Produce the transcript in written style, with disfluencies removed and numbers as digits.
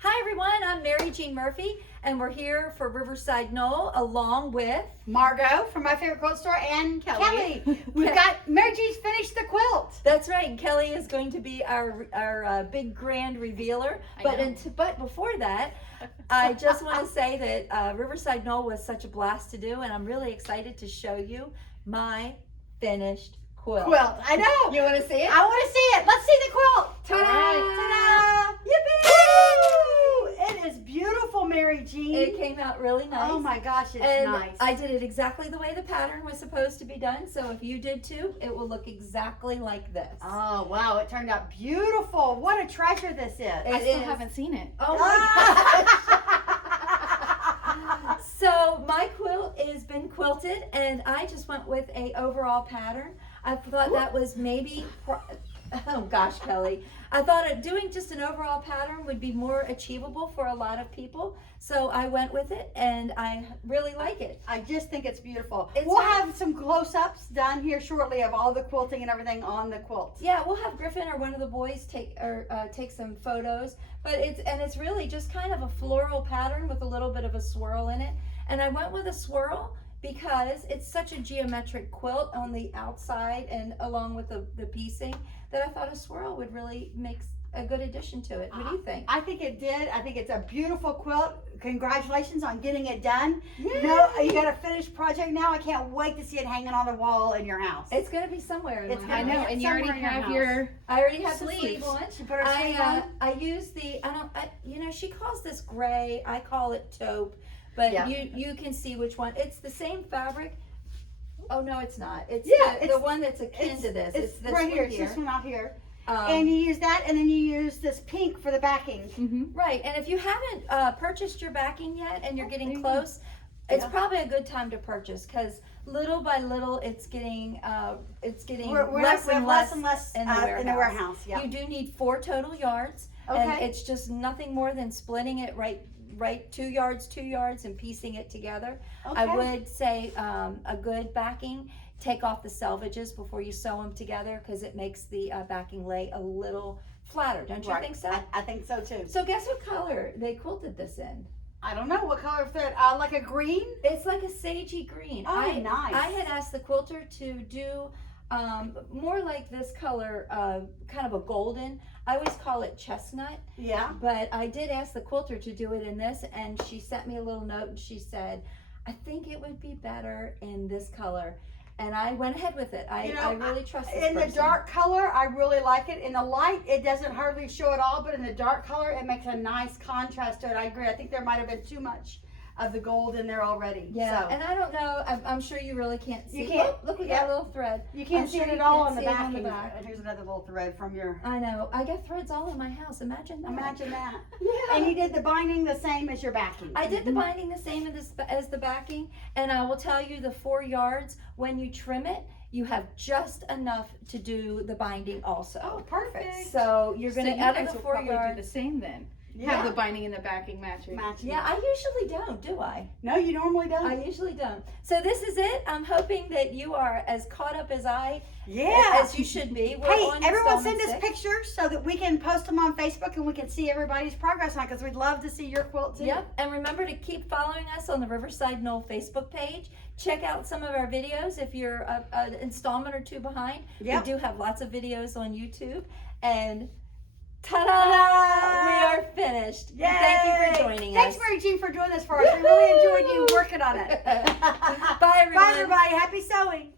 Hi everyone, I'm Mary Jean Murphy, and we're here for Riverside Knoll along with Margot from My Favorite Quilt Store and Kelly. We've got Mary Jean's finished the quilt. That's right, and Kelly is going to be our big grand revealer. But before that, I just want to say that Riverside Knoll was such a blast to do, and I'm really excited to show you my finished quilt. I know. You want to see it? I want to see it. Let's see the quilt. Ta-da! Ta-da! Yippee! It is beautiful, Mary Jean. It came out really nice. Oh my gosh, it's and nice. I did it exactly the way the pattern was supposed to be done. So if you did too, it will look exactly like this. Oh wow, it turned out beautiful. What a treasure this is. I still haven't seen it. Oh my gosh. So my quilt has been quilted, and I just went with a overall pattern. I thought that was maybe, oh gosh, Kelly. I thought doing just an overall pattern would be more achievable for a lot of people. So I went with it, and I really like it. I just think it's beautiful. It's We'll have some close-ups done here shortly of all the quilting and everything on the quilt. Yeah, we'll have Griffin or one of the boys take some photos. But it's really just kind of a floral pattern with a little bit of a swirl in it. And I went with a swirl because it's such a geometric quilt on the outside and along with the piecing that I thought a swirl would really make a good addition to it. What do you think? I think it did. I think it's a beautiful quilt. Congratulations on getting it done. Yay! No, you got a finished project now. I can't wait to see it hanging on the wall in your house. It's going to be somewhere in It's my I house. know, and you already somewhere in your have house. your. I already have the sleeves. sleeve on. She put her sleeve on. I use the she calls this gray. I call it taupe, but Yeah. you can see which one. It's the same fabric. Oh no, it's not. It's Yeah, the one that's akin to this. It's this right one here. It's this one out here. Um, And you use that, and then you use this pink for the backing. Mm-hmm. right, and if you haven't purchased your backing yet, and you're getting There you close, it's Yeah. probably a good time to purchase because little by little it's getting We're less and less and less in the warehouse. Yeah. You do need 4 total yards, and Okay. it's just nothing more than splitting it right 2 yards and piecing it together. Okay. I would say a good backing. Take off the selvages before you sew them together because it makes the backing lay a little flatter. Don't you Right. think so? I think so too. So guess what color they quilted this in? I don't know what color thread. Like a green. It's like a sagey green. Oh, nice. I had asked the quilter to do more like this color, kind of a golden. I always call it chestnut, Yeah. but I did ask the quilter to do it in this, and she sent me a little note, and she said, I think it would be better in this color. And I went ahead with it. I really trust this In the person. dark color, I really like it. In the light, it doesn't hardly show at all, but in the dark color, it makes a nice contrast to it. I agree. I think there might have been too much of the gold in there already. Yeah, So. and I don't know. I'm sure you really can't see. You can't. Look, we Yeah. got a little thread. You can't I'm see sure it you at all can't on the see it back. on the back. And here's another little thread from your. I know. I got threads all in my house. Imagine that. Imagine that. Yeah. And you did the binding the same as your backing. I did the binding the same as the backing, and I will tell you the 4 yards, when you trim it, you have just enough to do the binding also. Oh, perfect. So you're going to you out guys of the will 4 probably yards. do the same then. Yeah. Have the binding and the backing matching. Matching. Yeah, I usually don't, do I? No, you normally don't. I usually don't. So this is it. I'm hoping that you are as caught up as Yeah. as you should be. We're Hey, on everyone send installment us 6. pictures so that we can post them on Facebook and we can see everybody's progress on it because we'd love to see your quilt too. Yep, and remember to keep following us on the Riverside Knoll Facebook page. Check out some of our videos if you're an installment or 2 behind. Yep. We do have lots of videos on YouTube. And ta-da! Ta-da! We are finished. Yay! Thank you for joining Thanks, us. Mary Jean, for doing this for us. We really enjoyed you working on it. Bye, everyone. Bye, everybody. Happy sewing.